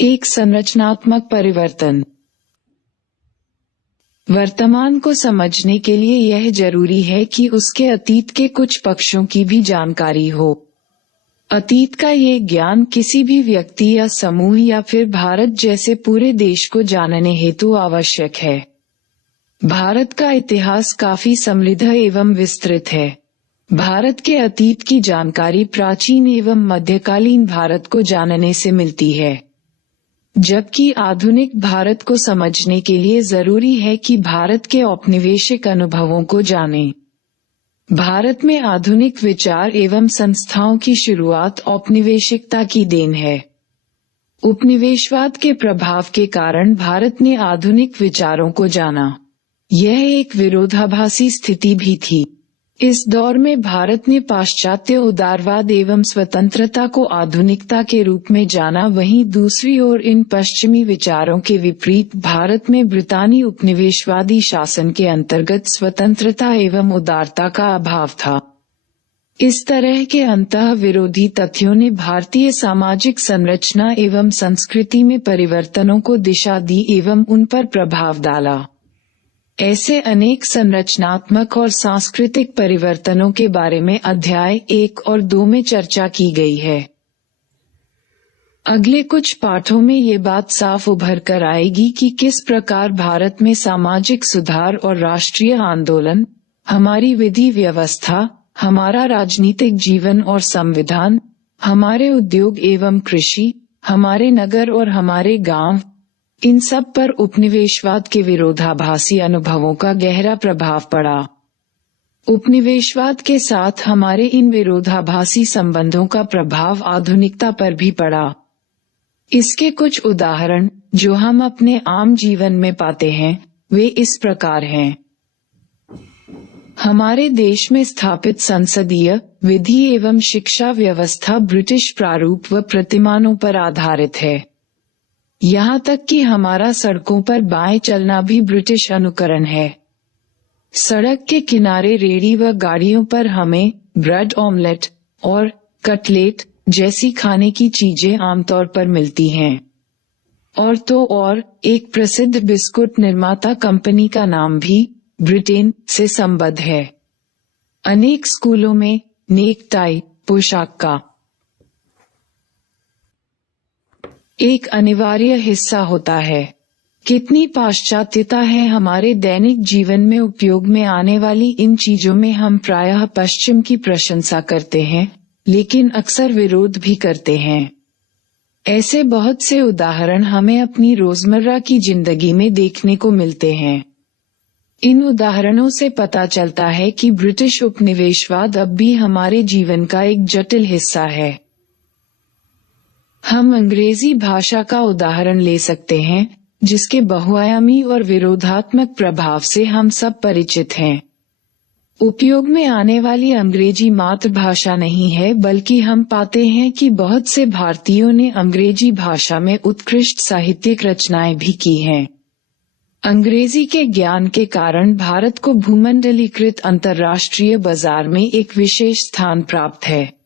एक संरचनात्मक परिवर्तन। वर्तमान को समझने के लिए यह जरूरी है कि उसके अतीत के कुछ पक्षों की भी जानकारी हो। अतीत का ये ज्ञान किसी भी व्यक्ति या समूह या फिर भारत जैसे पूरे देश को जानने हेतु आवश्यक है। भारत का इतिहास काफी समृद्ध एवं विस्तृत है। भारत के अतीत की जानकारी प्राचीन एवं मध्यकालीन भारत को जानने से मिलती है, जबकि आधुनिक भारत को समझने के लिए जरूरी है कि भारत के औपनिवेशिक अनुभवों को जानें। भारत में आधुनिक विचार एवं संस्थाओं की शुरुआत औपनिवेशिकता की देन है। उपनिवेशवाद के प्रभाव के कारण भारत ने आधुनिक विचारों को जाना। यह एक विरोधाभासी स्थिति भी थी। इस दौर में भारत ने पाश्चात्य उदारवाद एवं स्वतंत्रता को आधुनिकता के रूप में जाना। वहीं दूसरी ओर इन पश्चिमी विचारों के विपरीत भारत में ब्रितानी उपनिवेशवादी शासन के अंतर्गत स्वतंत्रता एवं उदारता का अभाव था। इस तरह के अंतः विरोधी तथ्यों ने भारतीय सामाजिक संरचना एवं संस्कृति में परिवर्तनों को दिशा दी एवं उन पर प्रभाव डाला। ऐसे अनेक संरचनात्मक और सांस्कृतिक परिवर्तनों के बारे में अध्याय 1 और 2 में चर्चा की गई है। अगले कुछ पाठों में ये बात साफ उभर कर आएगी कि किस प्रकार भारत में सामाजिक सुधार और राष्ट्रीय आंदोलन, हमारी विधि व्यवस्था, हमारा राजनीतिक जीवन और संविधान, हमारे उद्योग एवं कृषि, हमारे नगर और हमारे गांव, इन सब पर उपनिवेशवाद के विरोधाभासी अनुभवों का गहरा प्रभाव पड़ा। उपनिवेशवाद के साथ हमारे इन विरोधाभासी संबंधों का प्रभाव आधुनिकता पर भी पड़ा। इसके कुछ उदाहरण जो हम अपने आम जीवन में पाते हैं वे इस प्रकार हैं। हमारे देश में स्थापित संसदीय, विधि एवं शिक्षा व्यवस्था ब्रिटिश प्रारूप व प्रतिमानों पर आधारित है। यहाँ तक कि हमारा सड़कों पर बाएं चलना भी ब्रिटिश अनुकरण है। सड़क के किनारे रेहड़ी व गाड़ियों पर हमें ब्रेड ऑमलेट और कटलेट जैसी खाने की चीजें आमतौर पर मिलती हैं। और तो और एक प्रसिद्ध बिस्कुट निर्माता कंपनी का नाम भी ब्रिटेन से संबद्ध है। अनेक स्कूलों में नेक टाई पोशाक का एक अनिवार्य हिस्सा होता है। कितनी पाश्चात्यता है हमारे दैनिक जीवन में उपयोग में आने वाली इन चीजों में हम प्रायः पश्चिम की प्रशंसा करते हैं, लेकिन अक्सर विरोध भी करते हैं। ऐसे बहुत से उदाहरण हमें अपनी रोजमर्रा की जिंदगी में देखने को मिलते हैं। इन उदाहरणों से पता चलता है कि ब्रिटिश उपनिवेशवाद अब भी हमारे जीवन का एक जटिल हिस्सा है। हम अंग्रेजी भाषा का उदाहरण ले सकते हैं, जिसके बहुआयामी और विरोधात्मक प्रभाव से हम सब परिचित हैं। उपयोग में आने वाली अंग्रेजी मातृभाषा नहीं है, बल्कि हम पाते हैं कि बहुत से भारतीयों ने अंग्रेजी भाषा में उत्कृष्ट साहित्यिक रचनाएं भी की हैं। अंग्रेजी के ज्ञान के कारण भारत को भूमंडलीकृत अंतर्राष्ट्रीय बाजार में एक विशेष स्थान प्राप्त है।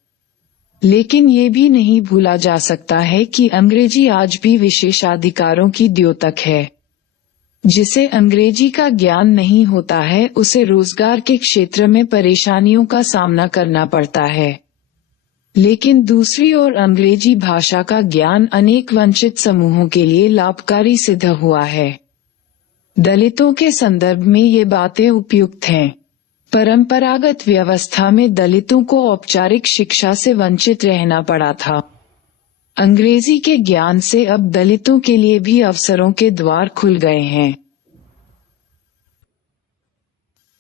लेकिन ये भी नहीं भूला जा सकता है कि अंग्रेजी आज भी विशेषाधिकारों की द्योतक है। जिसे अंग्रेजी का ज्ञान नहीं होता है उसे रोजगार के क्षेत्र में परेशानियों का सामना करना पड़ता है। लेकिन दूसरी ओर अंग्रेजी भाषा का ज्ञान अनेक वंचित समूहों के लिए लाभकारी सिद्ध हुआ है। दलितों के संदर्भ में ये बातें उपयुक्त हैं। परंपरागत व्यवस्था में दलितों को औपचारिक शिक्षा से वंचित रहना पड़ा था। अंग्रेजी के ज्ञान से अब दलितों के लिए भी अवसरों के द्वार खुल गए हैं।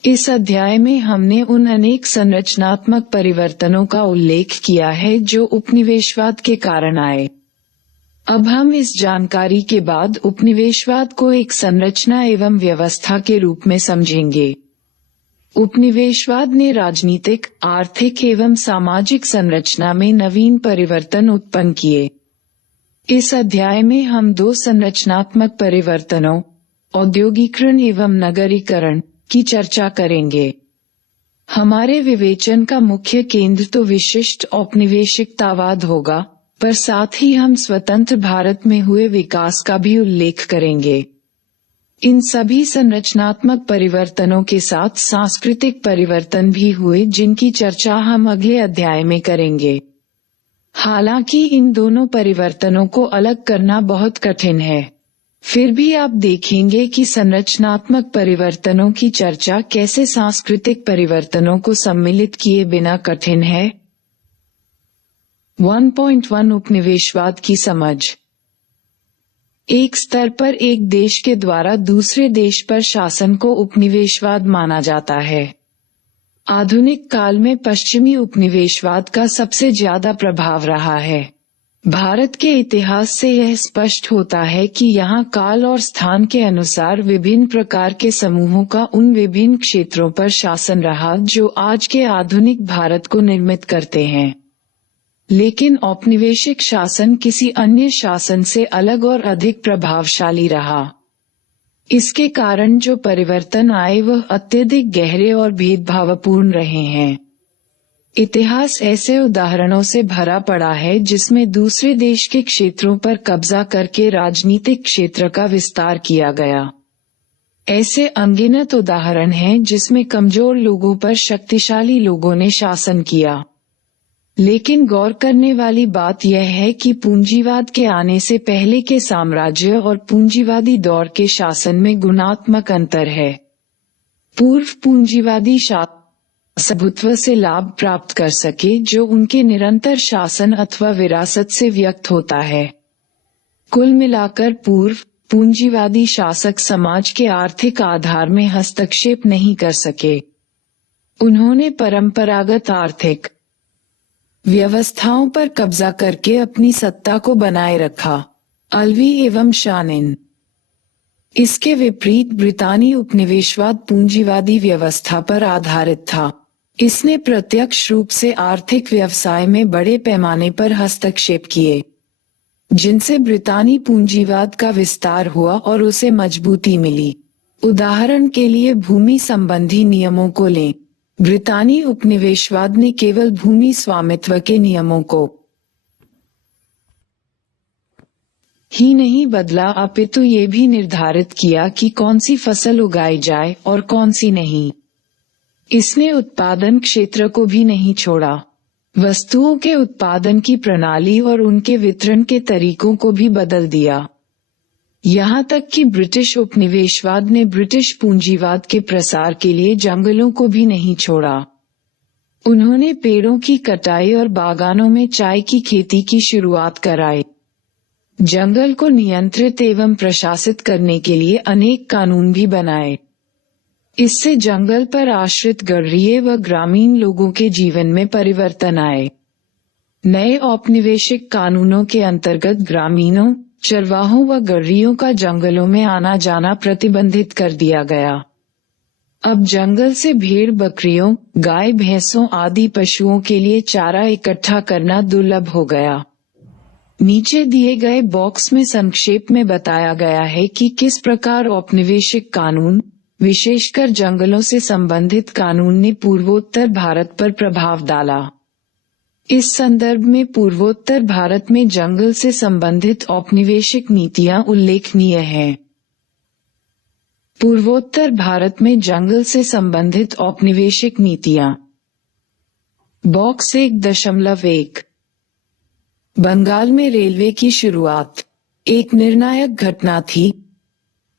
इस अध्याय में हमने उन अनेक संरचनात्मक परिवर्तनों का उल्लेख किया है जो उपनिवेशवाद के कारण आए। अब हम इस जानकारी के बाद उपनिवेशवाद को एक संरचना एवं व्यवस्था के रूप में समझेंगे। उपनिवेशवाद ने राजनीतिक, आर्थिक एवं सामाजिक संरचना में नवीन परिवर्तन उत्पन्न किए। इस अध्याय में हम 2 संरचनात्मक परिवर्तनों, औद्योगिकरण एवं नगरीकरण की चर्चा करेंगे। हमारे विवेचन का मुख्य केंद्र तो विशिष्ट औपनिवेशिकतावाद होगा, पर साथ ही हम स्वतंत्र भारत में हुए विकास का भी उल्लेख करेंगे। इन सभी संरचनात्मक परिवर्तनों के साथ सांस्कृतिक परिवर्तन भी हुए, जिनकी चर्चा हम अगले अध्याय में करेंगे। हालांकि इन दोनों परिवर्तनों को अलग करना बहुत कठिन है, फिर भी आप देखेंगे कि संरचनात्मक परिवर्तनों की चर्चा कैसे सांस्कृतिक परिवर्तनों को सम्मिलित किए बिना कठिन है। 1.1 उपनिवेशवाद की समझ। एक स्तर पर एक देश के द्वारा दूसरे देश पर शासन को उपनिवेशवाद माना जाता है। आधुनिक काल में पश्चिमी उपनिवेशवाद का सबसे ज्यादा प्रभाव रहा है। भारत के इतिहास से यह स्पष्ट होता है कि यहाँ काल और स्थान के अनुसार विभिन्न प्रकार के समूहों का उन विभिन्न क्षेत्रों पर शासन रहा जो आज के आधुनिक भारत को निर्मित करते हैं। लेकिन औपनिवेशिक शासन किसी अन्य शासन से अलग और अधिक प्रभावशाली रहा। इसके कारण जो परिवर्तन आए वह अत्यधिक गहरे और भेदभावपूर्ण रहे हैं। इतिहास ऐसे उदाहरणों से भरा पड़ा है जिसमें दूसरे देश के क्षेत्रों पर कब्जा करके राजनीतिक क्षेत्र का विस्तार किया गया। ऐसे अनगिनत उदाहरण हैं जिसमें कमजोर लोगों पर शक्तिशाली लोगों ने शासन किया। लेकिन गौर करने वाली बात यह है कि पूंजीवाद के आने से पहले के साम्राज्य और पूंजीवादी दौर के शासन में गुणात्मक अंतर है। पूर्व पूंजीवादी शासन प्रभुत्व से लाभ प्राप्त कर सके जो उनके निरंतर शासन अथवा विरासत से व्यक्त होता है। कुल मिलाकर पूर्व पूंजीवादी शासक समाज के आर्थिक आधार में हस्तक्षेप नहीं कर सके। उन्होंने परंपरागत आर्थिक व्यवस्थाओं पर कब्जा करके अपनी सत्ता को बनाए रखा। अलवी एवं शानिन। इसके विपरीत ब्रितानी उपनिवेशवाद पूंजीवादी व्यवस्था पर आधारित था। इसने प्रत्यक्ष रूप से आर्थिक व्यवसाय में बड़े पैमाने पर हस्तक्षेप किए, जिनसे ब्रितानी पूंजीवाद का विस्तार हुआ और उसे मजबूती मिली। उदाहरण के लिए भूमि संबंधी नियमों को लें। ब्रितानी उपनिवेशवाद ने केवल भूमि स्वामित्व के नियमों को ही नहीं बदला, अपितु ये भी निर्धारित किया कि कौन सी फसल उगाई जाए और कौन सी नहीं। इसने उत्पादन क्षेत्र को भी नहीं छोड़ा। वस्तुओं के उत्पादन की प्रणाली और उनके वितरण के तरीकों को भी बदल दिया। यहाँ तक कि ब्रिटिश उपनिवेशवाद ने ब्रिटिश पूंजीवाद के प्रसार के लिए जंगलों को भी नहीं छोड़ा। उन्होंने पेड़ों की कटाई और बागानों में चाय की खेती की शुरुआत कराई। जंगल को नियंत्रित एवं प्रशासित करने के लिए अनेक कानून भी बनाए। इससे जंगल पर आश्रित गढ़रिये व ग्रामीण लोगों के जीवन में परिवर्तन आए। नए औपनिवेशिक कानूनों के अंतर्गत ग्रामीणों, चरवाहों व गढ़रियों का जंगलों में आना जाना प्रतिबंधित कर दिया गया। अब जंगल से भेड़ बकरियों, गाय भैंसों आदि पशुओं के लिए चारा इकट्ठा करना दुर्लभ हो गया। नीचे दिए गए बॉक्स में संक्षेप में बताया गया है कि किस प्रकार औपनिवेशिक कानून, विशेषकर जंगलों से संबंधित कानून ने पूर्वोत्तर भारत पर प्रभाव डाला। इस संदर्भ में पूर्वोत्तर भारत में जंगल से संबंधित औपनिवेशिक नीतियां उल्लेखनीय हैं। पूर्वोत्तर भारत में जंगल से संबंधित औपनिवेशिक नीतियां। बॉक्स 1.1 बंगाल में रेलवे की शुरुआत एक निर्णायक घटना थी।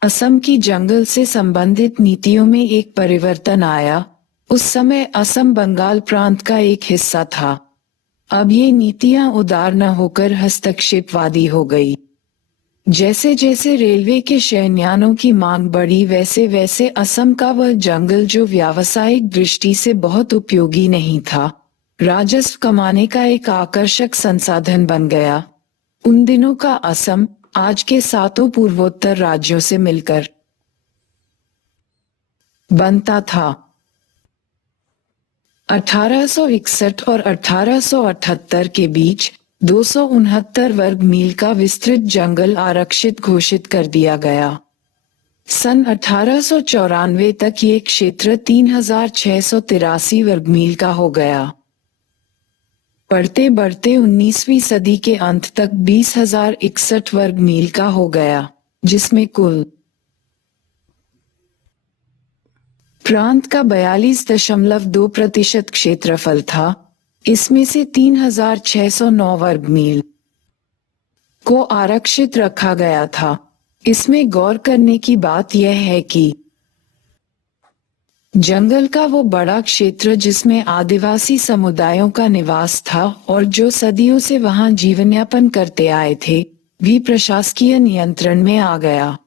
असम की जंगल से संबंधित नीतियों में एक परिवर्तन आया। उस समय असम बंगाल प्रांत का एक हिस्सा था। अब ये नीतियां उदार न होकर हस्तक्षेपवादी हो गई। जैसे जैसे रेलवे के शयनयानों की मांग बढ़ी वैसे वैसे असम का वह जंगल जो व्यावसायिक दृष्टि से बहुत उपयोगी नहीं था, राजस्व कमाने का एक आकर्षक संसाधन बन गया। उन दिनों का असम आज के 7 पूर्वोत्तर राज्यों से मिलकर बनता था। 1861 और 1878 के बीच 269 वर्ग मील का विस्तृत जंगल आरक्षित घोषित कर दिया गया। सन 1894 तक ये क्षेत्र 3683 वर्ग मील का हो गया। बढ़ते बढ़ते 19वीं सदी के अंत तक 20,061 वर्ग मील का हो गया, जिसमें कुल प्रांत का 42.2% क्षेत्रफल था। इसमें से 3,609 वर्ग मील को आरक्षित रखा गया था। इसमें गौर करने की बात यह है कि जंगल का वो बड़ा क्षेत्र जिसमें आदिवासी समुदायों का निवास था और जो सदियों से वहां जीवनयापन करते आए थे, भी प्रशासकीय नियंत्रण में आ गया।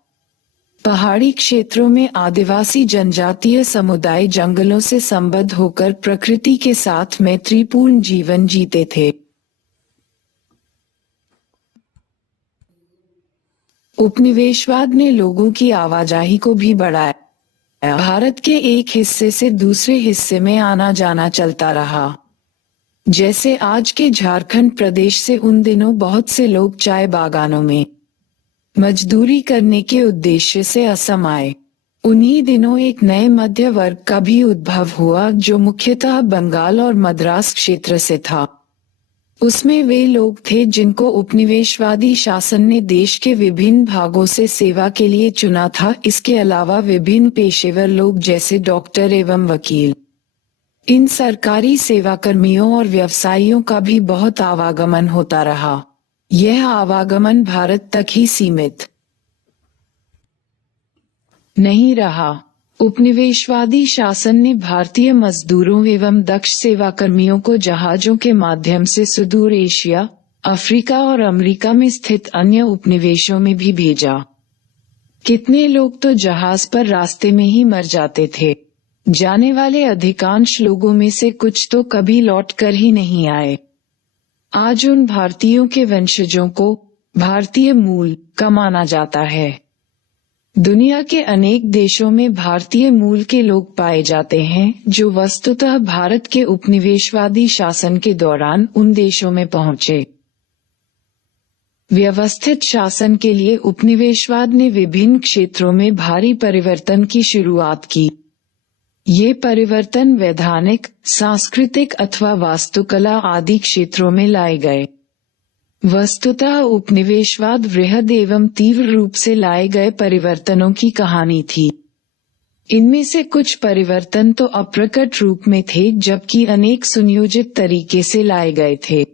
पहाड़ी क्षेत्रों में आदिवासी जनजातीय समुदाय जंगलों से संबद्ध होकर प्रकृति के साथ मैत्रीपूर्ण जीवन जीते थे। उपनिवेशवाद ने लोगों की आवाजाही को भी बढ़ाया। भारत के एक हिस्से से दूसरे हिस्से में आना जाना चलता रहा। जैसे आज के झारखंड प्रदेश से उन दिनों बहुत से लोग चाय बागानों में मजदूरी करने के उद्देश्य से असम आए। उन्हीं दिनों एक नए मध्य वर्ग का भी उद्भव हुआ जो मुख्यतः बंगाल और मद्रास क्षेत्र से था। उसमें वे लोग थे जिनको उपनिवेशवादी शासन ने देश के विभिन्न भागों से सेवा के लिए चुना था। इसके अलावा विभिन्न पेशेवर लोग जैसे डॉक्टर एवं वकील, इन सरकारी सेवाकर्मियों और व्यवसायियों का भी बहुत आवागमन होता रहा। यह आवागमन भारत तक ही सीमित नहीं रहा। उपनिवेशवादी शासन ने भारतीय मजदूरों एवं दक्ष सेवाकर्मियों को जहाजों के माध्यम से सुदूर एशिया, अफ्रीका और अमेरिका में स्थित अन्य उपनिवेशों में भी भेजा। कितने लोग तो जहाज पर रास्ते में ही मर जाते थे। जाने वाले अधिकांश लोगों में से कुछ तो कभी लौट कर ही नहीं आए। आज उन भारतीयों के वंशजों को भारतीय मूल का माना जाता है। दुनिया के अनेक देशों में भारतीय मूल के लोग पाए जाते हैं जो वस्तुतः भारत के उपनिवेशवादी शासन के दौरान उन देशों में पहुंचे। व्यवस्थित शासन के लिए उपनिवेशवाद ने विभिन्न क्षेत्रों में भारी परिवर्तन की शुरुआत की। ये परिवर्तन वैधानिक, सांस्कृतिक अथवा वास्तुकला आदि क्षेत्रों में लाए गए। वस्तुतः उपनिवेशवाद वृहद एवं तीव्र रूप से लाए गए परिवर्तनों की कहानी थी। इनमें से कुछ परिवर्तन तो अप्रकट रूप में थे जबकि अनेक सुनियोजित तरीके से लाए गए थे।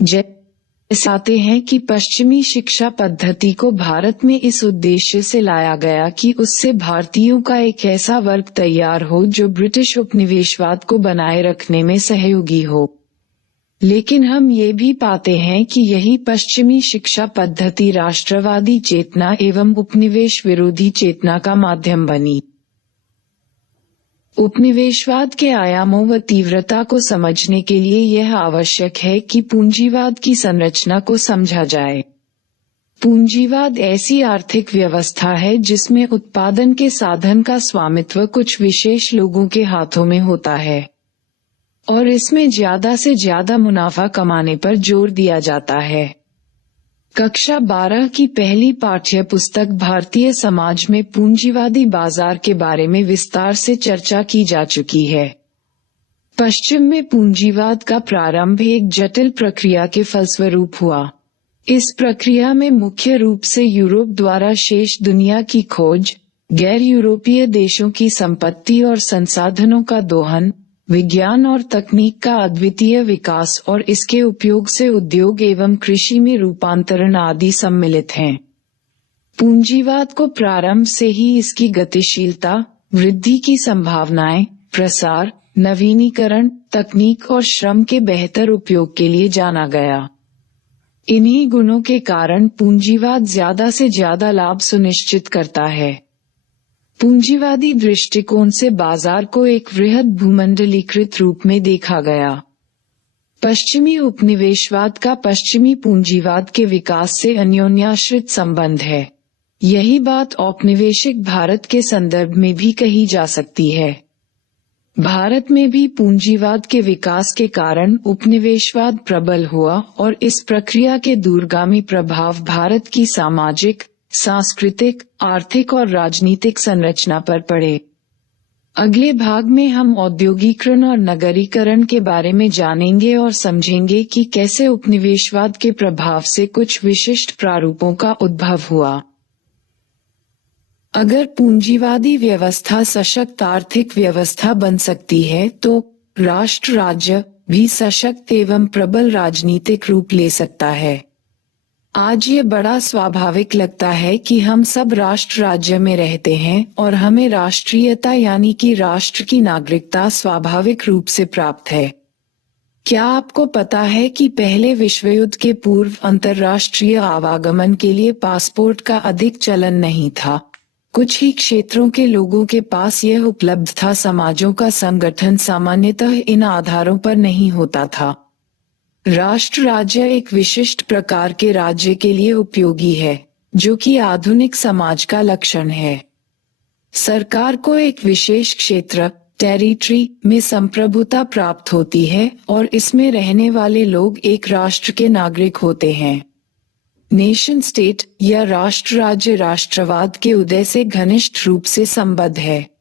जैसे आते हैं कि पश्चिमी शिक्षा पद्धति को भारत में इस उद्देश्य से लाया गया कि उससे भारतीयों का एक ऐसा वर्ग तैयार हो जो ब्रिटिश उपनिवेशवाद को बनाए रखने में सहयोगी हो। लेकिन हम ये भी पाते हैं कि यही पश्चिमी शिक्षा पद्धति राष्ट्रवादी चेतना एवं उपनिवेश विरोधी चेतना का माध्यम बनी। उपनिवेशवाद के आयामों व तीव्रता को समझने के लिए यह आवश्यक है कि पूंजीवाद की संरचना को समझा जाए। पूंजीवाद ऐसी आर्थिक व्यवस्था है जिसमें उत्पादन के साधन का स्वामित्व कुछ विशेष लोगों के हाथों में होता है और इसमें ज्यादा से ज्यादा मुनाफा कमाने पर जोर दिया जाता है। कक्षा 12 की पहली पाठ्य पुस्तक भारतीय समाज में पूंजीवादी बाजार के बारे में विस्तार से चर्चा की जा चुकी है। पश्चिम में पूंजीवाद का प्रारंभ एक जटिल प्रक्रिया के फलस्वरूप हुआ। इस प्रक्रिया में मुख्य रूप से यूरोप द्वारा शेष दुनिया की खोज, गैर यूरोपीय देशों की संपत्ति और संसाधनों का दोहन, विज्ञान और तकनीक का अद्वितीय विकास और इसके उपयोग से उद्योग एवं कृषि में रूपांतरण आदि सम्मिलित हैं। पूंजीवाद को प्रारंभ से ही इसकी गतिशीलता, वृद्धि की संभावनाएं, प्रसार, नवीनीकरण, तकनीक और श्रम के बेहतर उपयोग के लिए जाना गया। इन्हीं गुणों के कारण पूंजीवाद ज्यादा से ज्यादा लाभ सुनिश्चित करता है। पूंजीवादी दृष्टिकोण से बाजार को एक वृहद भूमंडलीकृत रूप में देखा गया। पश्चिमी उपनिवेशवाद का पश्चिमी पूंजीवाद के विकास से अन्योन्याश्रित संबंध है। यही बात औपनिवेशिक भारत के संदर्भ में भी कही जा सकती है। भारत में भी पूंजीवाद के विकास के कारण उपनिवेशवाद प्रबल हुआ और इस प्रक्रिया के दूरगामी प्रभाव भारत की सामाजिक, सांस्कृतिक, आर्थिक और राजनीतिक संरचना पर पड़े। अगले भाग में हम औद्योगिकरण और नगरीकरण के बारे में जानेंगे और समझेंगे कि कैसे उपनिवेशवाद के प्रभाव से कुछ विशिष्ट प्रारूपों का उद्भव हुआ। अगर पूंजीवादी व्यवस्था सशक्त आर्थिक व्यवस्था बन सकती है तो राष्ट्र राज्य भी सशक्त एवं प्रबल राजनीतिक रूप ले सकता है। आज ये बड़ा स्वाभाविक लगता है कि हम सब राष्ट्र राज्य में रहते हैं और हमें राष्ट्रीयता यानी कि राष्ट्र की नागरिकता स्वाभाविक रूप से प्राप्त है। क्या आपको पता है कि पहले विश्व युद्ध के पूर्व अंतर्राष्ट्रीय आवागमन के लिए पासपोर्ट का अधिक चलन नहीं था। कुछ ही क्षेत्रों के लोगों के पास यह उपलब्ध था। समाजों का संगठन सामान्यतः इन आधारों पर नहीं होता था। राष्ट्र राज्य एक विशिष्ट प्रकार के राज्य के लिए उपयोगी है, जो कि आधुनिक समाज का लक्षण है। सरकार को एक विशेष क्षेत्र टेरिटरी में संप्रभुता प्राप्त होती है और इसमें रहने वाले लोग एक राष्ट्र के नागरिक होते हैं। नेशन स्टेट या राष्ट्र राज्य राष्ट्रवाद के उदय से घनिष्ठ रूप से संबद्ध है।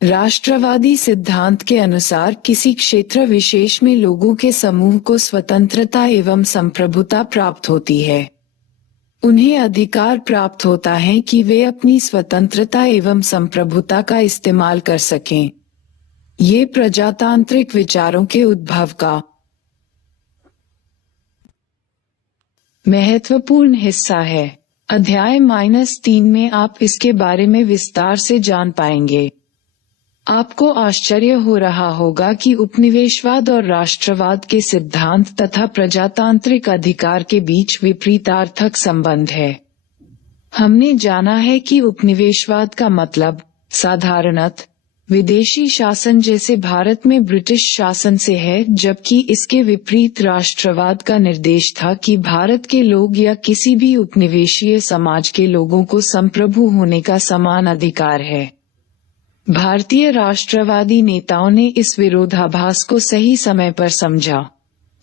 राष्ट्रवादी सिद्धांत के अनुसार किसी क्षेत्र विशेष में लोगों के समूह को स्वतंत्रता एवं संप्रभुता प्राप्त होती है। उन्हें अधिकार प्राप्त होता है कि वे अपनी स्वतंत्रता एवं संप्रभुता का इस्तेमाल कर सकें। ये प्रजातांत्रिक विचारों के उद्भव का महत्वपूर्ण हिस्सा है। अध्याय -3 में आप इसके बारे में विस्तार से जान पाएंगे। आपको आश्चर्य हो रहा होगा कि उपनिवेशवाद और राष्ट्रवाद के सिद्धांत तथा प्रजातांत्रिक अधिकार के बीच विपरीतार्थक संबंध है। हमने जाना है कि उपनिवेशवाद का मतलब साधारणतः विदेशी शासन जैसे भारत में ब्रिटिश शासन से है, जबकि इसके विपरीत राष्ट्रवाद का निर्देश था कि भारत के लोग या किसी भी उपनिवेशीय समाज के लोगों को संप्रभु होने का समान अधिकार है। भारतीय राष्ट्रवादी नेताओं ने इस विरोधाभास को सही समय पर समझा।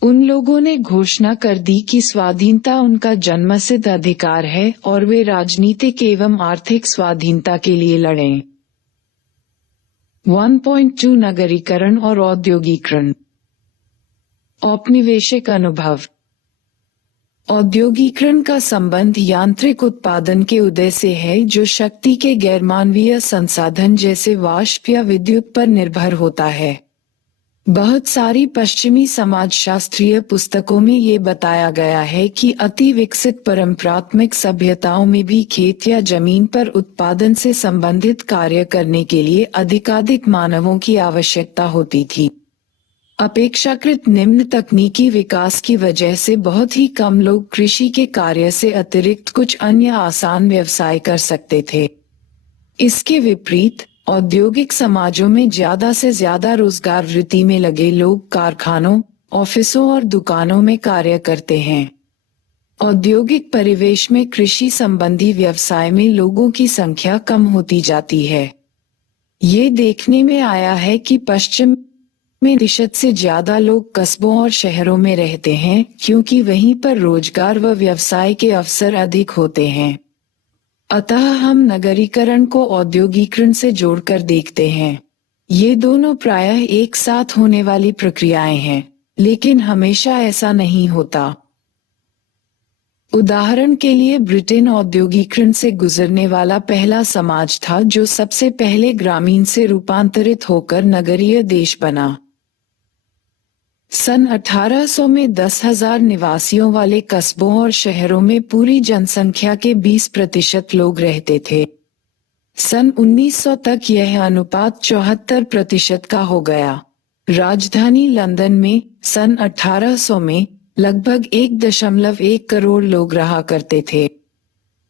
उन लोगों ने घोषणा कर दी कि स्वाधीनता उनका जन्मसिद्ध अधिकार है और वे राजनीतिक एवं आर्थिक स्वाधीनता के लिए लड़ें। 1.2 नगरीकरण और औद्योगिकरण। औपनिवेशिक अनुभव। औद्योगिकरण का संबंध यांत्रिक उत्पादन के उदय से है, जो शक्ति के गैरमानवीय संसाधन जैसे वाष्प या विद्युत पर निर्भर होता है। बहुत सारी पश्चिमी समाजशास्त्रीय पुस्तकों में ये बताया गया है कि अति विकसित परंपरात्मक सभ्यताओं में भी खेत या जमीन पर उत्पादन से संबंधित कार्य करने के लिए अधिकाधिक मानवों की आवश्यकता होती थी। अपेक्षाकृत निम्न तकनीकी विकास की वजह से बहुत ही कम लोग कृषि के कार्य से अतिरिक्त कुछ अन्य आसान व्यवसाय कर सकते थे। इसके विपरीत औद्योगिक समाजों में ज्यादा से ज्यादा रोजगार वृत्ति में लगे लोग कारखानों, ऑफिसों और दुकानों में कार्य करते हैं। औद्योगिक परिवेश में कृषि संबंधी व्यवसाय में लोगों की संख्या कम होती जाती है। ये देखने में आया है कि पश्चिम में प्रतिशत से ज्यादा लोग कस्बों और शहरों में रहते हैं, क्योंकि वहीं पर रोजगार व व्यवसाय के अवसर अधिक होते हैं। अतः हम नगरीकरण को औद्योगिकरण से जोड़कर देखते हैं। ये दोनों प्रायः एक साथ होने वाली प्रक्रियाएं हैं, लेकिन हमेशा ऐसा नहीं होता। उदाहरण के लिए ब्रिटेन औद्योगिकरण से गुजरने वाला पहला समाज था, जो सबसे पहले ग्रामीण से रूपांतरित होकर नगरीय देश बना। सन 1800 में 10,000 निवासियों वाले कस्बों और शहरों में पूरी जनसंख्या के 20% लोग रहते थे। सन 1900 तक यह अनुपात 74% का हो गया। राजधानी लंदन में सन 1800 में लगभग 1.1 करोड़ लोग रहा करते थे।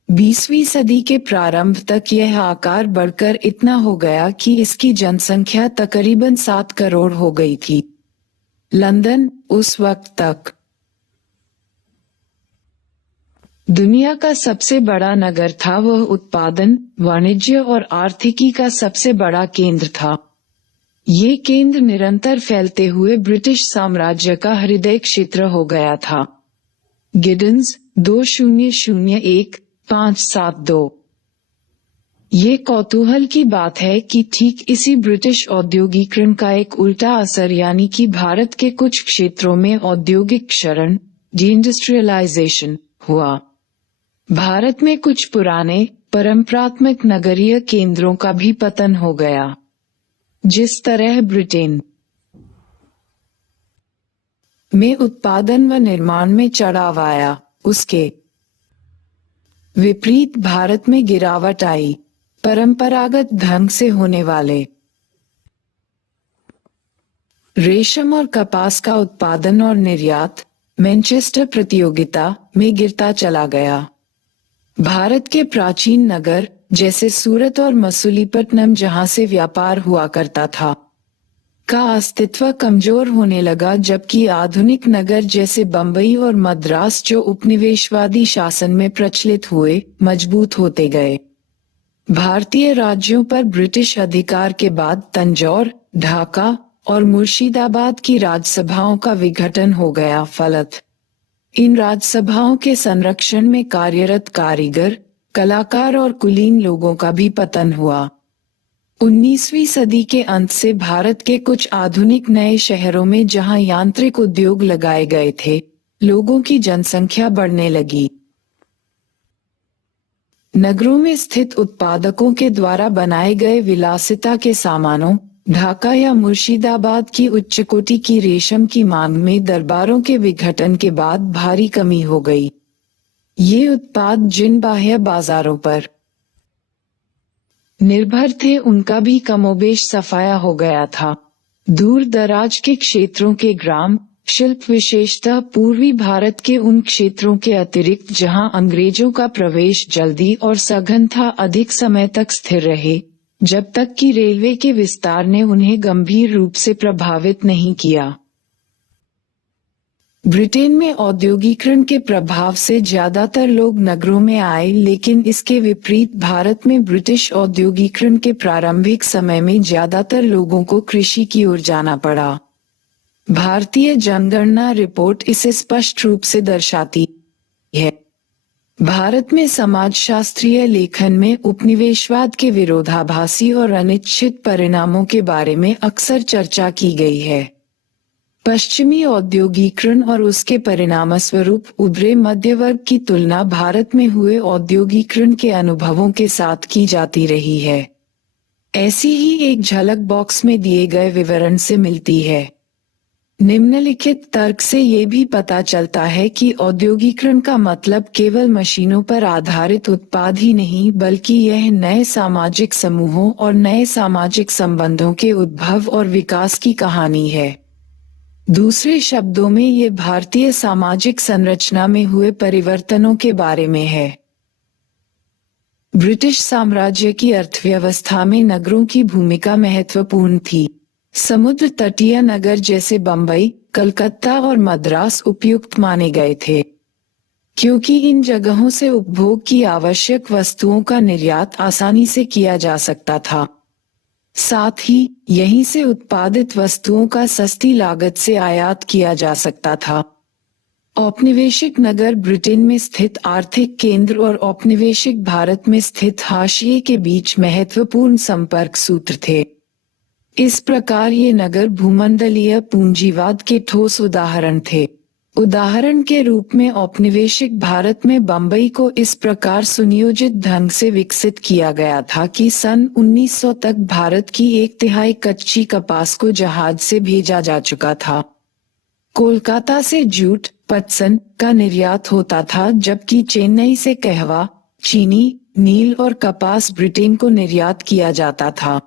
20वीं सदी के प्रारंभ तक यह आकार बढ़कर इतना हो गया कि इसकी जनसंख्या तकरीबन 7 करोड़ हो गई थी। लंदन उस वक्त तक दुनिया का सबसे बड़ा नगर था। वह उत्पादन, वाणिज्य और आर्थिकी का सबसे बड़ा केंद्र था। ये केंद्र निरंतर फैलते हुए ब्रिटिश साम्राज्य का हृदय क्षेत्र हो गया था। गिडन्स 2001-572। ये कौतूहल की बात है कि ठीक इसी ब्रिटिश औद्योगिकरण का एक उल्टा असर यानी कि भारत के कुछ क्षेत्रों में औद्योगिक क्षरण डिइंडस्ट्रियलाइजेशन हुआ। भारत में कुछ पुराने परंपरात्मक नगरीय केंद्रों का भी पतन हो गया। जिस तरह ब्रिटेन में उत्पादन व निर्माण में चढ़ाव आया, उसके विपरीत भारत में गिरावट आई। परंपरागत ढंग से होने वाले रेशम और कपास का उत्पादन और निर्यात मैनचेस्टर प्रतियोगिता में गिरता चला गया। भारत के प्राचीन नगर जैसे सूरत और मसूलीपट्टनम जहां से व्यापार हुआ करता था, का अस्तित्व कमजोर होने लगा, जबकि आधुनिक नगर जैसे बंबई और मद्रास जो उपनिवेशवादी शासन में प्रचलित हुए, मजबूत होते गए। भारतीय राज्यों पर ब्रिटिश अधिकार के बाद तंजौर, ढाका और मुर्शिदाबाद की राजसभाओं का विघटन हो गया। फलत इन राजसभाओं के संरक्षण में कार्यरत कारीगर, कलाकार और कुलीन लोगों का भी पतन हुआ। 19वीं सदी के अंत से भारत के कुछ आधुनिक नए शहरों में जहां यांत्रिक उद्योग लगाए गए थे, लोगों की जनसंख्या बढ़ने लगी। नगरों में स्थित उत्पादकों के द्वारा बनाए गए विलासिता के सामानों, ढाका या मुर्शिदाबाद की उच्च कोटि की रेशम की मांग में दरबारों के विघटन के बाद भारी कमी हो गई। ये उत्पाद जिन बाह्य बाजारों पर निर्भर थे उनका भी कमोबेश सफाया हो गया था। दूर दराज के क्षेत्रों के ग्राम शिल्प विशेषतः पूर्वी भारत के उन क्षेत्रों के अतिरिक्त जहां अंग्रेजों का प्रवेश जल्दी और सघन था, अधिक समय तक स्थिर रहे, जब तक कि रेलवे के विस्तार ने उन्हें गंभीर रूप से प्रभावित नहीं किया। ब्रिटेन में औद्योगिकरण के प्रभाव से ज्यादातर लोग नगरों में आए, लेकिन इसके विपरीत भारत में ब्रिटिश औद्योगिकरण के प्रारंभिक समय में ज्यादातर लोगों को कृषि की ओर जाना पड़ा। भारतीय जनगणना रिपोर्ट इसे स्पष्ट रूप से दर्शाती है। भारत में समाजशास्त्रीय लेखन में उपनिवेशवाद के विरोधाभासी और अनिश्चित परिणामों के बारे में अक्सर चर्चा की गई है। पश्चिमी औद्योगिकरण और उसके परिणामस्वरूप उभरे मध्यवर्ग की तुलना भारत में हुए औद्योगिकरण के अनुभवों के साथ की जाती रही है। ऐसी ही एक झलक बॉक्स में दिए गए विवरण से मिलती है। निम्नलिखित तर्क से ये भी पता चलता है कि औद्योगिकरण का मतलब केवल मशीनों पर आधारित उत्पाद ही नहीं, बल्कि यह नए सामाजिक समूहों और नए सामाजिक संबंधों के उद्भव और विकास की कहानी है। दूसरे शब्दों में ये भारतीय सामाजिक संरचना में हुए परिवर्तनों के बारे में है। ब्रिटिश साम्राज्य की अर्थव्यवस्था में नगरों की भूमिका महत्वपूर्ण थी। समुद्र तटीय नगर जैसे बंबई, कलकत्ता और मद्रास उपयुक्त माने गए थे, क्योंकि इन जगहों से उपभोग की आवश्यक वस्तुओं का निर्यात आसानी से किया जा सकता था। साथ ही यहीं से उत्पादित वस्तुओं का सस्ती लागत से आयात किया जा सकता था। औपनिवेशिक नगर ब्रिटेन में स्थित आर्थिक केंद्र और औपनिवेशिक भारत में स्थित हाशिए के बीच महत्वपूर्ण संपर्क सूत्र थे। इस प्रकार ये नगर भूमंडलीय पूंजीवाद के ठोस उदाहरण थे। उदाहरण के रूप में औपनिवेशिक भारत में बंबई को इस प्रकार सुनियोजित ढंग से विकसित किया गया था कि सन 1900 तक भारत की 1/3 कच्ची कपास को जहाज से भेजा जा चुका था। कोलकाता से जूट, पटसन का निर्यात होता था, जबकि चेन्नई से कहवा, चीनी, नील और कपास ब्रिटेन को निर्यात किया जाता था।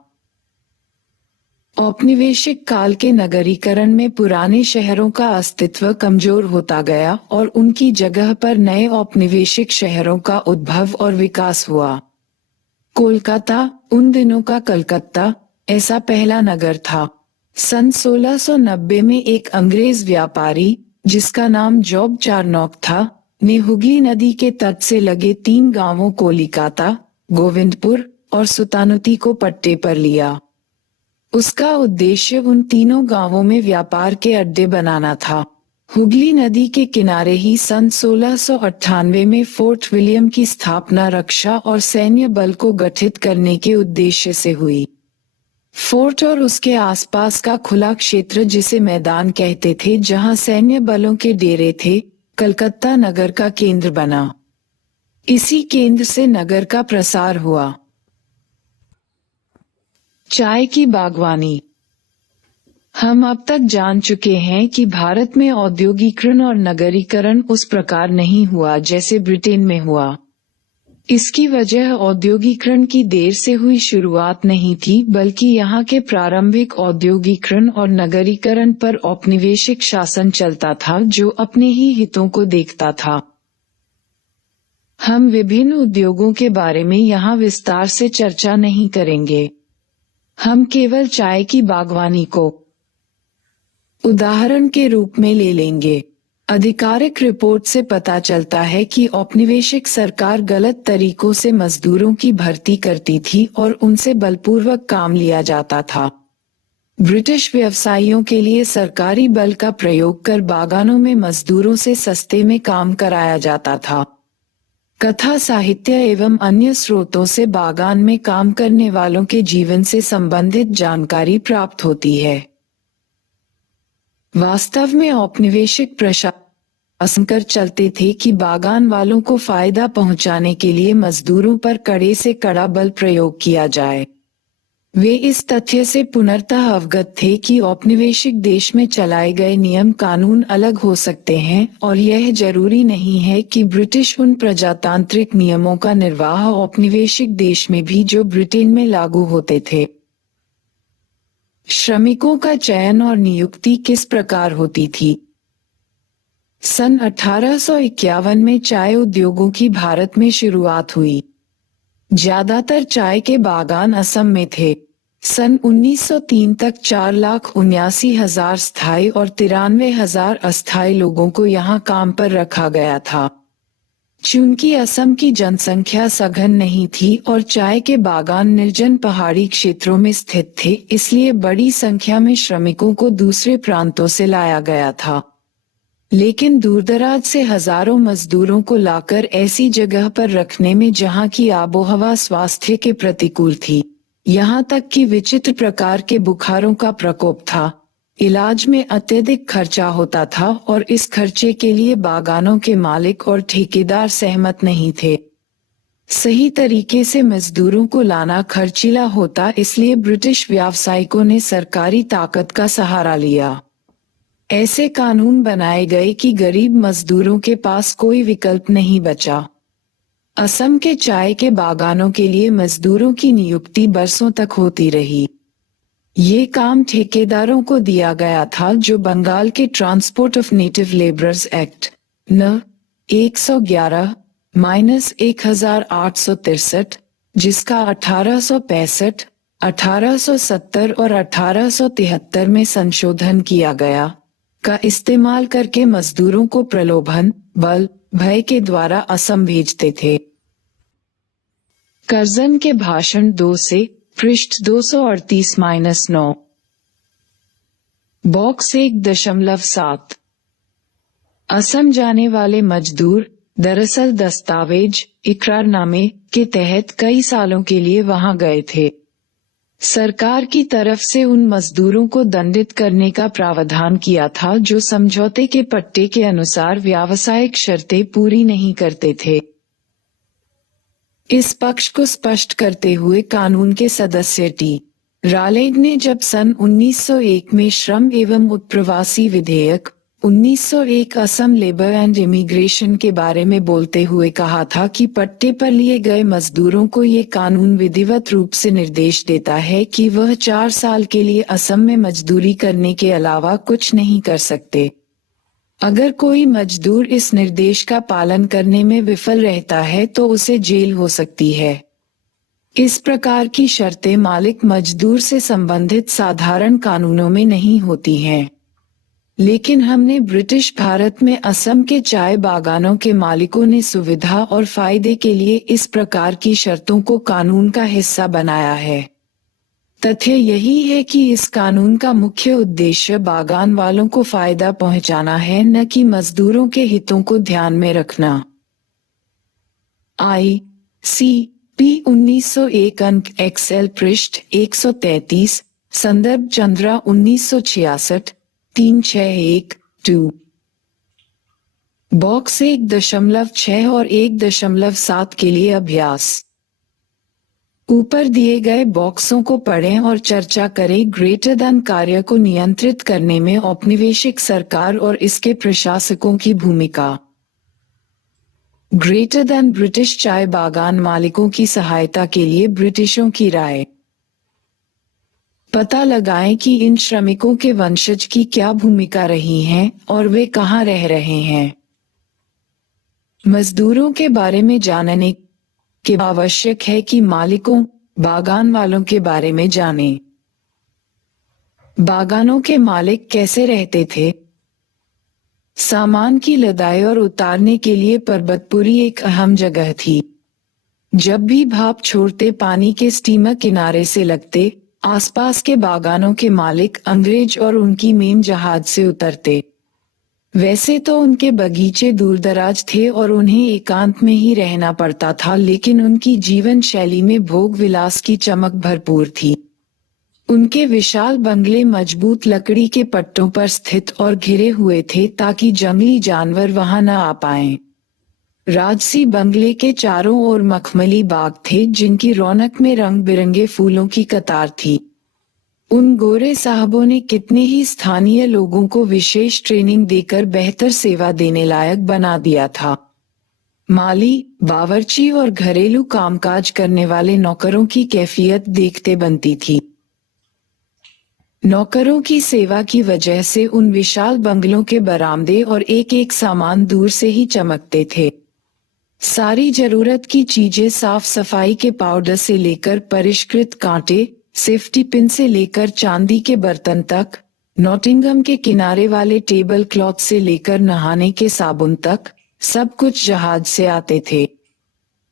औपनिवेशिक काल के नगरीकरण में पुराने शहरों का अस्तित्व कमजोर होता गया और उनकी जगह पर नए औपनिवेशिक शहरों का उद्भव और विकास हुआ। कोलकाता, उन दिनों का कलकत्ता, ऐसा पहला नगर था। सन 1690 में एक अंग्रेज व्यापारी, जिसका नाम जॉब चारनॉक था, ने हुगली नदी के तट से लगे 3 गांवों कोलिकाता, गोविंदपुर और सुतानुती को पट्टे पर लिया। उसका उद्देश्य उन तीनों गांवों में व्यापार के अड्डे बनाना था। हुगली नदी के किनारे ही सन 1698 में फोर्ट विलियम की स्थापना रक्षा और सैन्य बल को गठित करने के उद्देश्य से हुई। फोर्ट और उसके आसपास का खुला क्षेत्र, जिसे मैदान कहते थे, जहां सैन्य बलों के डेरे थे, कलकत्ता नगर का केंद्र बना। इसी केंद्र से नगर का प्रसार हुआ। चाय की बागवानी। हम अब तक जान चुके हैं कि भारत में औद्योगिकरण और नगरीकरण उस प्रकार नहीं हुआ जैसे ब्रिटेन में हुआ। इसकी वजह औद्योगिकरण की देर से हुई शुरुआत नहीं थी, बल्कि यहाँ के प्रारंभिक औद्योगिकरण और नगरीकरण पर औपनिवेशिक शासन चलता था, जो अपने ही हितों को देखता था। हम विभिन्न उद्योगों के बारे में यहाँ विस्तार से चर्चा नहीं करेंगे। हम केवल चाय की बागवानी को उदाहरण के रूप में ले लेंगे। आधिकारिक रिपोर्ट से पता चलता है कि औपनिवेशिक सरकार गलत तरीकों से मजदूरों की भर्ती करती थी और उनसे बलपूर्वक काम लिया जाता था। ब्रिटिश व्यवसायियों के लिए सरकारी बल का प्रयोग कर बागानों में मजदूरों से सस्ते में काम कराया जाता था। कथा साहित्य एवं अन्य स्रोतों से बागान में काम करने वालों के जीवन से संबंधित जानकारी प्राप्त होती है। वास्तव में औपनिवेशिक प्रशासन कर चलते थे कि बागान वालों को फायदा पहुंचाने के लिए मजदूरों पर कड़े से कड़ा बल प्रयोग किया जाए। वे इस तथ्य से पूर्णतः अवगत थे कि औपनिवेशिक देश में चलाए गए नियम कानून अलग हो सकते हैं और यह जरूरी नहीं है कि ब्रिटिश उन प्रजातांत्रिक नियमों का निर्वाह औपनिवेशिक देश में भी जो ब्रिटेन में लागू होते थे। श्रमिकों का चयन और नियुक्ति किस प्रकार होती थी? सन 1851 में चाय उद्योगों की भारत में शुरुआत हुई। ज्यादातर चाय के बागान असम में थे। सन 1903 तक 4,79,000 स्थायी और 93,000 अस्थायी लोगों को यहाँ काम पर रखा गया था। चूंकि असम की जनसंख्या सघन नहीं थी और चाय के बागान निर्जन पहाड़ी क्षेत्रों में स्थित थे, इसलिए बड़ी संख्या में श्रमिकों को दूसरे प्रांतों से लाया गया था। लेकिन दूरदराज से हजारों मजदूरों को लाकर ऐसी जगह पर रखने में जहां की आबोहवा स्वास्थ्य के प्रतिकूल थी, यहां तक कि विचित्र प्रकार के बुखारों का प्रकोप था, इलाज में अत्यधिक खर्चा होता था और इस खर्चे के लिए बागानों के मालिक और ठेकेदार सहमत नहीं थे। सही तरीके से मजदूरों को लाना खर्चीला होता, इसलिए ब्रिटिश व्यावसायिकों ने सरकारी ताकत का सहारा लिया। ऐसे कानून बनाए गए कि गरीब मजदूरों के पास कोई विकल्प नहीं बचा। असम के चाय के बागानों के लिए मजदूरों की नियुक्ति बरसों तक होती रही। ये काम ठेकेदारों को दिया गया था, जो बंगाल के transport of native labourers act न 111-1863, जिसका 1865, 1870 और 1873 में संशोधन किया गया, का इस्तेमाल करके मजदूरों को प्रलोभन, बल, भय के द्वारा असम भेजते थे। कर्जन के भाषण 2 से पृष्ठ 238-9। बॉक्स 1.7। असम जाने वाले मजदूर दरअसल दस्तावेज इकरारनामे के तहत कई सालों के लिए वहां गए थे। सरकार की तरफ से उन मजदूरों को दंडित करने का प्रावधान किया था जो समझौते के पट्टे के अनुसार व्यावसायिक शर्तें पूरी नहीं करते थे। इस पक्ष को स्पष्ट करते हुए कानून के सदस्य टी. रालेग ने जब सन 1901 में श्रम एवं उत्प्रवासी विधेयक 1901 असम लेबर एंड इमिग्रेशन के बारे में बोलते हुए कहा था कि पट्टे पर लिए गए मजदूरों को ये कानून विधिवत रूप से निर्देश देता है कि वह 4 साल के लिए असम में मजदूरी करने के अलावा कुछ नहीं कर सकते। अगर कोई मजदूर इस निर्देश का पालन करने में विफल रहता है तो उसे जेल हो सकती है। इस प्रकार की शर्तें मालिक मजदूर से संबंधित साधारण कानूनों में नहीं होती हैं। लेकिन हमने ब्रिटिश भारत में असम के चाय बागानों के मालिकों ने सुविधा और फायदे के लिए इस प्रकार की शर्तों को कानून का हिस्सा बनाया है। तथ्य यही है कि इस कानून का मुख्य उद्देश्य बागान वालों को फायदा पहुंचाना है, न कि मजदूरों के हितों को ध्यान में रखना। ICP 1901 अंक XL पृष्ठ 133, संदर्भ चंद्रा 1966 361-2। बॉक्स 1.6 और 1.7 के लिए अभ्यास। ऊपर दिए गए बॉक्सों को पढ़ें और चर्चा करें। ग्रेटर देन कार्य को नियंत्रित करने में औपनिवेशिक सरकार और इसके प्रशासकों की भूमिका। ग्रेटर देन ब्रिटिश चाय बागान मालिकों की सहायता के लिए ब्रिटिशों की राय। पता लगाएं कि इन श्रमिकों के वंशज की क्या भूमिका रही है और वे कहां रह रहे हैं। मजदूरों के बारे में जानने के आवश्यक है कि मालिकों, बागान वालों के बारे में जानें। बागानों के मालिक कैसे रहते थे। सामान की लदाई और उतारने के लिए पर्वतपुरी एक अहम जगह थी। जब भी भाप छोड़ते पानी के स्टीमर किनारे से लगते, आसपास के बागानों के मालिक अंग्रेज और उनकी मेम जहाज से उतरते। वैसे तो उनके बगीचे दूरदराज थे और उन्हें एकांत में ही रहना पड़ता था, लेकिन उनकी जीवन शैली में भोग विलास की चमक भरपूर थी। उनके विशाल बंगले मजबूत लकड़ी के पट्टों पर स्थित और घिरे हुए थे ताकि जंगली जानवर वहां न आ पाएं। राजसी बंगले के चारों ओर मखमली बाग थे जिनकी रौनक में रंग बिरंगे फूलों की कतार थी। उन गोरे साहबों ने कितने ही स्थानीय लोगों को विशेष ट्रेनिंग देकर बेहतर सेवा देने लायक बना दिया था। माली, बावर्ची और घरेलू कामकाज करने वाले नौकरों की कैफियत देखते बनती थी। नौकरों की सेवा की वजह से उन विशाल बंगलों के बरामदे और एक एक सामान दूर से ही चमकते थे। सारी जरूरत की चीजें साफ सफाई के पाउडर से लेकर परिष्कृत कांटे, सेफ्टी पिन से लेकर चांदी के बर्तन तक, नॉटिंघम के किनारे वाले टेबल क्लॉथ से लेकर नहाने के साबुन तक, सब कुछ जहाज से आते थे।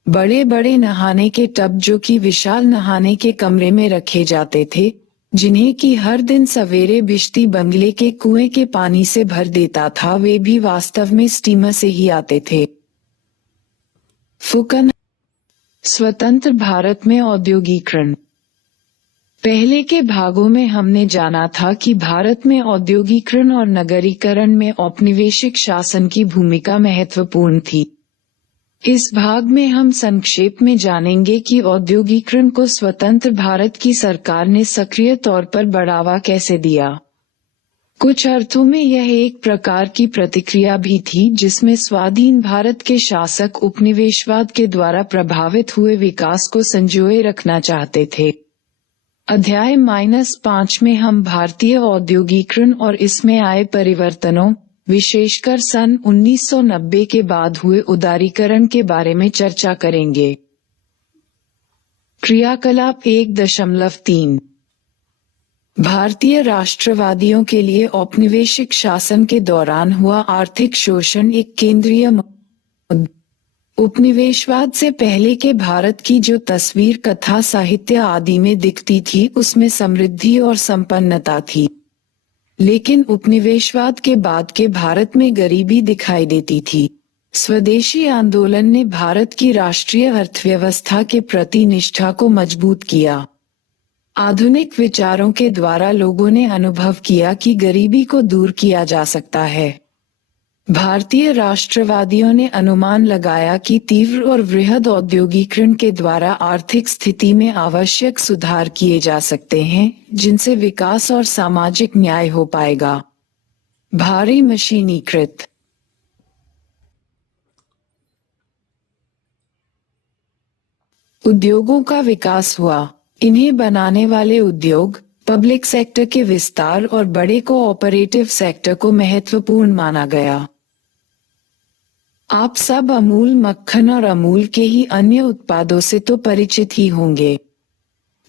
बड़े बड़े नहाने के टब जो कि विशाल नहाने के कमरे में रखे जाते थे, जिन्हें कि हर दिन सवेरे बिश्ती बंगले के कुएं के पानी से भर देता था, वे भी वास्तव में स्टीमर से ही आते थे। फुकन। स्वतंत्र भारत में औद्योगिकरण। पहले के भागों में हमने जाना था कि भारत में औद्योगिकरण और नगरीकरण में औपनिवेशिक शासन की भूमिका महत्वपूर्ण थी। इस भाग में हम संक्षेप में जानेंगे कि औद्योगिकरण को स्वतंत्र भारत की सरकार ने सक्रिय तौर पर बढ़ावा कैसे दिया। कुछ अर्थों में यह एक प्रकार की प्रतिक्रिया भी थी जिसमें स्वाधीन भारत के शासक उपनिवेशवाद के द्वारा प्रभावित हुए विकास को संजोए रखना चाहते थे। अध्याय -5 में हम भारतीय औद्योगिकरण और इसमें आए परिवर्तनों, विशेषकर सन 1990 के बाद हुए उदारीकरण के बारे में चर्चा करेंगे। क्रियाकलाप 1.3। भारतीय राष्ट्रवादियों के लिए औपनिवेशिक शासन के दौरान हुआ आर्थिक शोषण एक केंद्रीय मुद्दा। उपनिवेशवाद से पहले के भारत की जो तस्वीर कथा साहित्य आदि में दिखती थी उसमें समृद्धि और संपन्नता थी, लेकिन उपनिवेशवाद के बाद के भारत में गरीबी दिखाई देती थी। स्वदेशी आंदोलन ने भारत की राष्ट्रीय अर्थव्यवस्था के प्रति निष्ठा को मजबूत किया। आधुनिक विचारों के द्वारा लोगों ने अनुभव किया कि गरीबी को दूर किया जा सकता है। भारतीय राष्ट्रवादियों ने अनुमान लगाया कि तीव्र और वृहद औद्योगिकरण के द्वारा आर्थिक स्थिति में आवश्यक सुधार किए जा सकते हैं, जिनसे विकास और सामाजिक न्याय हो पाएगा। भारी मशीनीकृत उद्योगों का विकास हुआ। इन्हें बनाने वाले उद्योग, पब्लिक सेक्टर के विस्तार और बड़े कोऑपरेटिव सेक्टर को महत्वपूर्ण माना गया। आप सब अमूल मक्खन और अमूल के ही अन्य उत्पादों से तो परिचित ही होंगे।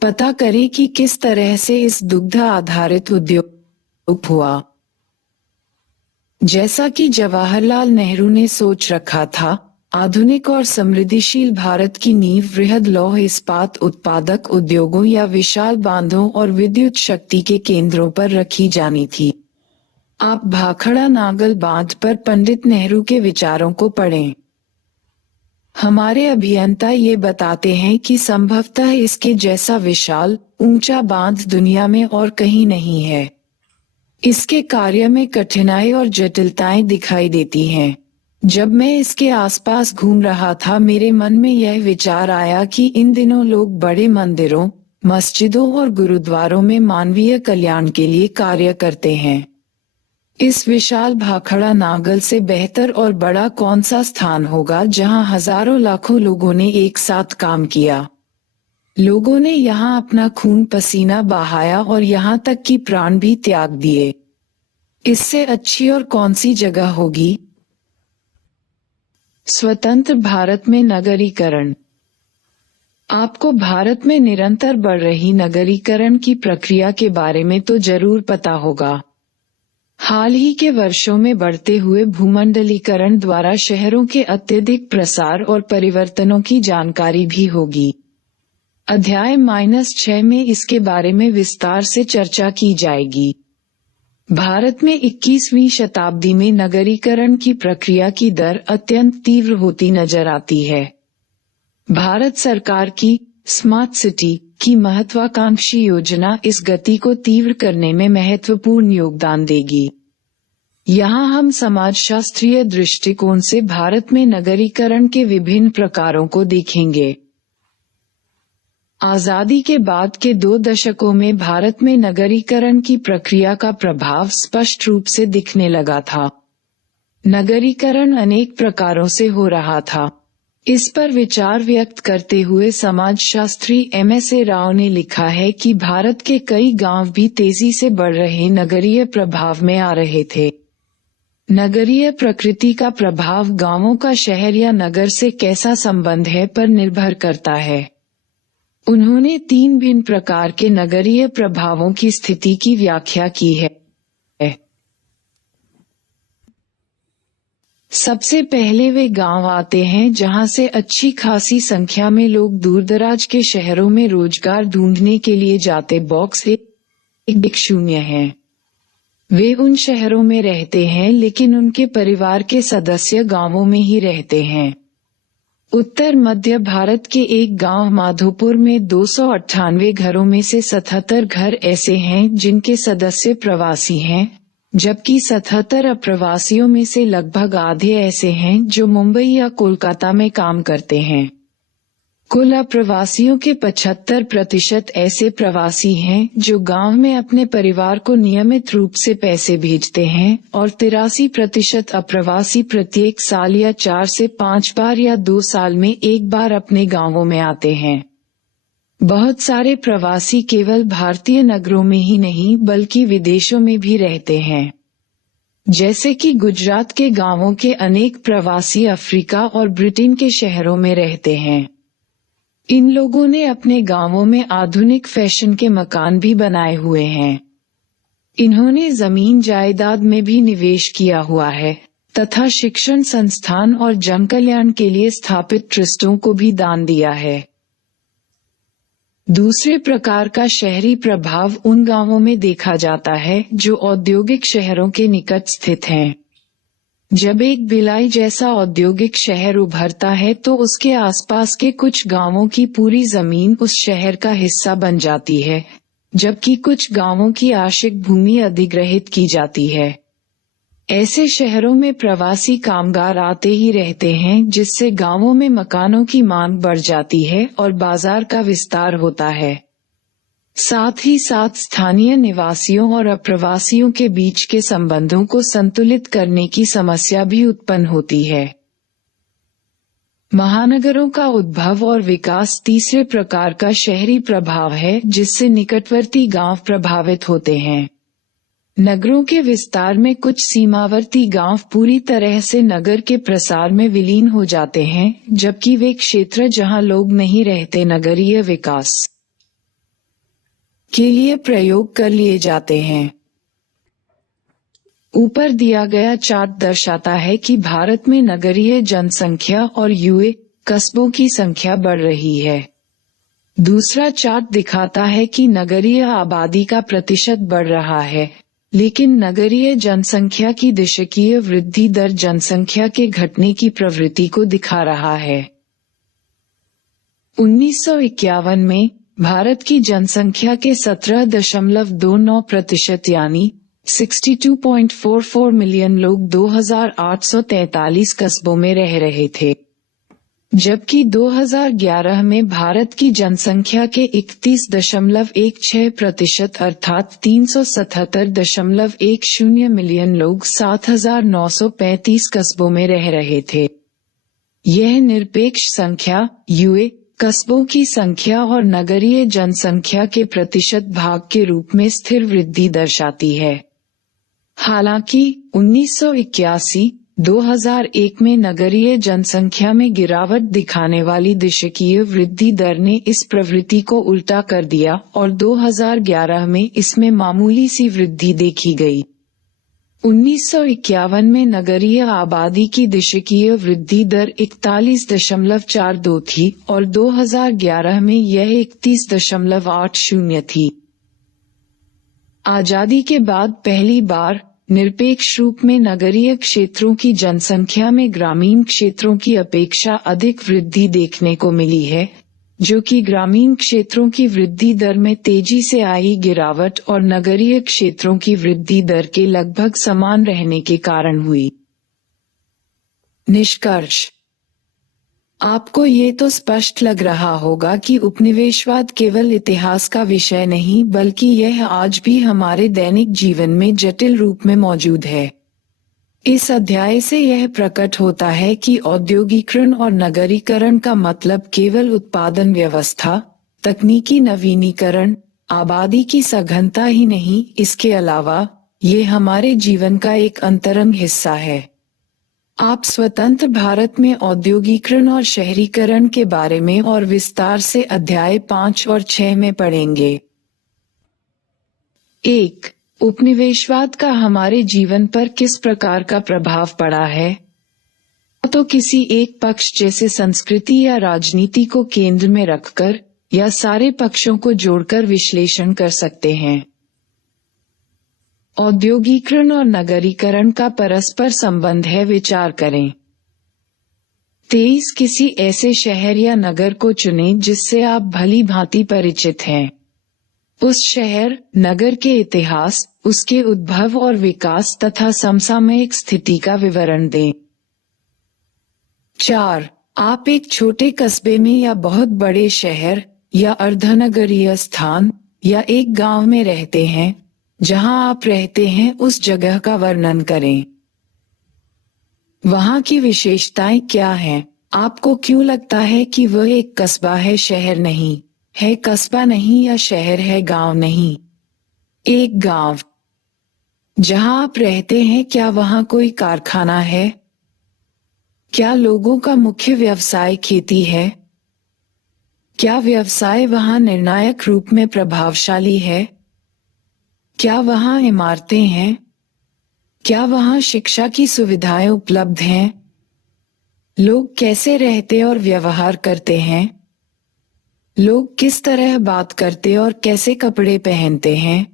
पता करें कि किस तरह से इस दुग्ध आधारित उद्योग हुआ। जैसा कि जवाहरलाल नेहरू ने सोच रखा था, आधुनिक और समृद्धिशील भारत की नींव वृहद लौह इस्पात उत्पादक उद्योगों या विशाल बांधों और विद्युत शक्ति के केंद्रों पर रखी जानी थी। आप भाखड़ा नागल बांध पर पंडित नेहरू के विचारों को पढ़ें। हमारे अभियंता ये बताते हैं कि संभवतः इसके जैसा विशाल, ऊंचा बांध दुनिया में और कहीं नहीं है। इसके कार्य में कठिनाई और जटिलताएं दिखाई देती हैं। जब मैं इसके आसपास घूम रहा था, मेरे मन में यह विचार आया कि इन दिनों लोग बड़े मंदिरों, मस्जिदों और गुरुद्वारों में मानवीय कल्याण के लिए कार्य करते हैं। इस विशाल भाखड़ा नागल से बेहतर और बड़ा कौन सा स्थान होगा जहां हजारों लाखों लोगों ने एक साथ काम किया। लोगों ने यहाँ अपना खून पसीना बहाया और यहाँ तक कि प्राण भी त्याग दिए। इससे अच्छी और कौन सी जगह होगी? स्वतंत्र भारत में नगरीकरण। आपको भारत में निरंतर बढ़ रही नगरीकरण की प्रक्रिया के बारे में तो जरूर पता होगा। हाल ही के वर्षों में बढ़ते हुए भूमंडलीकरण द्वारा शहरों के अत्यधिक प्रसार और परिवर्तनों की जानकारी भी होगी। अध्याय -6 में इसके बारे में विस्तार से चर्चा की जाएगी। भारत में 21वीं शताब्दी में नगरीकरण की प्रक्रिया की दर अत्यंत तीव्र होती नजर आती है। भारत सरकार की स्मार्ट सिटी की महत्वाकांक्षी योजना इस गति को तीव्र करने में महत्वपूर्ण योगदान देगी। यहाँ हम समाजशास्त्रीय दृष्टिकोण से भारत में नगरीकरण के विभिन्न प्रकारों को देखेंगे। आजादी के बाद के 2 दशकों में भारत में नगरीकरण की प्रक्रिया का प्रभाव स्पष्ट रूप से दिखने लगा था। नगरीकरण अनेक प्रकारों से हो रहा था। इस पर विचार व्यक्त करते हुए समाजशास्त्री M.S.A. राव ने लिखा है कि भारत के कई गांव भी तेजी से बढ़ रहे नगरीय प्रभाव में आ रहे थे। नगरीय प्रकृति का प्रभाव गांवों का शहर या नगर से कैसा संबंध है पर निर्भर करता है। उन्होंने 3 भिन्न प्रकार के नगरीय प्रभावों की स्थिति की व्याख्या की है। सबसे पहले वे गांव आते हैं जहां से अच्छी खासी संख्या में लोग दूरदराज के शहरों में रोजगार ढूंढने के लिए जाते। बॉक्स 1-0 है। वे उन शहरों में रहते हैं लेकिन उनके परिवार के सदस्य गांवों में ही रहते हैं। उत्तर मध्य भारत के एक गांव माधोपुर में 298 घरों में से 77 घर ऐसे हैं जिनके सदस्य प्रवासी हैं, जबकि 77 अप्रवासियों में से लगभग आधे ऐसे हैं जो मुंबई या कोलकाता में काम करते हैं। कुल अप्रवासियों के 75% ऐसे प्रवासी हैं जो गांव में अपने परिवार को नियमित रूप से पैसे भेजते हैं और 83% अप्रवासी प्रत्येक साल या 4 से 5 बार या 2 साल में एक बार अपने गांवों में आते हैं। बहुत सारे प्रवासी केवल भारतीय नगरों में ही नहीं बल्कि विदेशों में भी रहते हैं। जैसे कि गुजरात के गांवों के अनेक प्रवासी अफ्रीका और ब्रिटेन के शहरों में रहते हैं। इन लोगों ने अपने गांवों में आधुनिक फैशन के मकान भी बनाए हुए हैं। इन्होंने जमीन जायदाद में भी निवेश किया हुआ है तथा शिक्षण संस्थान और जनकल्याण के लिए स्थापित ट्रस्टों को भी दान दिया है। दूसरे प्रकार का शहरी प्रभाव उन गांवों में देखा जाता है जो औद्योगिक शहरों के निकट स्थित हैं। जब एक भिलाई जैसा औद्योगिक शहर उभरता है तो उसके आसपास के कुछ गांवों की पूरी जमीन उस शहर का हिस्सा बन जाती है, जबकि कुछ गांवों की आंशिक भूमि अधिग्रहित की जाती है। ऐसे शहरों में प्रवासी कामगार आते ही रहते हैं जिससे गांवों में मकानों की मांग बढ़ जाती है और बाजार का विस्तार होता है। साथ ही साथ स्थानीय निवासियों और अप्रवासियों के बीच के संबंधों को संतुलित करने की समस्या भी उत्पन्न होती है। महानगरों का उद्भव और विकास तीसरे प्रकार का शहरी प्रभाव है जिससे निकटवर्ती गांव प्रभावित होते हैं। नगरों के विस्तार में कुछ सीमावर्ती गांव पूरी तरह से नगर के प्रसार में विलीन हो जाते हैं, जबकि वे क्षेत्र जहां लोग नहीं रहते नगरीय विकास के लिए प्रयोग कर लिए जाते हैं। ऊपर दिया गया चार्ट दर्शाता है कि भारत में नगरीय जनसंख्या और यूए कस्बों की संख्या बढ़ रही है। दूसरा चार्ट दिखाता है कि नगरीय आबादी का प्रतिशत बढ़ रहा है, लेकिन नगरीय जनसंख्या की दशकीय वृद्धि दर जनसंख्या के घटने की प्रवृत्ति को दिखा रहा है। 1951 में भारत की जनसंख्या के 17.29% यानी 62.44 मिलियन लोग 2843 कस्बों में रह रहे थे, जबकि 2011 में भारत की जनसंख्या के 31.16% अर्थात 377.10 मिलियन लोग 7935 कस्बों में रह रहे थे। यह निरपेक्ष संख्या यूए कस्बों की संख्या और नगरीय जनसंख्या के प्रतिशत भाग के रूप में स्थिर वृद्धि दर्शाती है। हालांकि 1981-2001 में नगरीय जनसंख्या में गिरावट दिखाने वाली दशकीय वृद्धि दर ने इस प्रवृत्ति को उल्टा कर दिया और 2011 में इसमें मामूली सी वृद्धि देखी गई। 1951 में नगरीय आबादी की दशकीय वृद्धि दर 41.42 थी और 2011 में यह 31.80 थी। आजादी के बाद पहली बार निरपेक्ष रूप में नगरीय क्षेत्रों की जनसंख्या में ग्रामीण क्षेत्रों की अपेक्षा अधिक वृद्धि देखने को मिली है, जो कि ग्रामीण क्षेत्रों की वृद्धि दर में तेजी से आई गिरावट और नगरीय क्षेत्रों की वृद्धि दर के लगभग समान रहने के कारण हुई। निष्कर्ष: आपको ये तो स्पष्ट लग रहा होगा कि उपनिवेशवाद केवल इतिहास का विषय नहीं बल्कि यह आज भी हमारे दैनिक जीवन में जटिल रूप में मौजूद है। इस अध्याय से यह प्रकट होता है कि औद्योगिकरण और नगरीकरण का मतलब केवल उत्पादन व्यवस्था, तकनीकी नवीनीकरण, आबादी की सघनता ही नहीं, इसके अलावा ये हमारे जीवन का एक अंतरंग हिस्सा है। आप स्वतंत्र भारत में औद्योगिकरण और शहरीकरण के बारे में और विस्तार से अध्याय 5 और 6 में पढ़ेंगे। 1. उपनिवेशवाद का हमारे जीवन पर किस प्रकार का प्रभाव पड़ा है? तो किसी एक पक्ष जैसे संस्कृति या राजनीति को केंद्र में रखकर या सारे पक्षों को जोड़कर विश्लेषण कर सकते हैं। औद्योगिकरण और नगरीकरण का परस्पर संबंध है, विचार करें। 23. किसी ऐसे शहर या नगर को चुनें जिससे आप भली भांति परिचित हैं। उस शहर, नगर के इतिहास, उसके उद्भव और विकास तथा समसामयिक स्थिति का विवरण दें। 4. आप एक छोटे कस्बे में या बहुत बड़े शहर या अर्धनगरीय स्थान या एक गांव में रहते हैं। जहां आप रहते हैं उस जगह का वर्णन करें। वहां की विशेषताएं क्या हैं? आपको क्यों लगता है कि वह एक कस्बा है, शहर नहीं है? कस्बा नहीं या शहर है, गांव नहीं। एक गांव जहां आप रहते हैं, क्या वहां कोई कारखाना है? क्या लोगों का मुख्य व्यवसाय खेती है? क्या व्यवसाय वहां निर्णायक रूप में प्रभावशाली है? क्या वहां इमारतें हैं? क्या वहां शिक्षा की सुविधाएं उपलब्ध हैं? लोग कैसे रहते और व्यवहार करते हैं? लोग किस तरह बात करते और कैसे कपड़े पहनते हैं?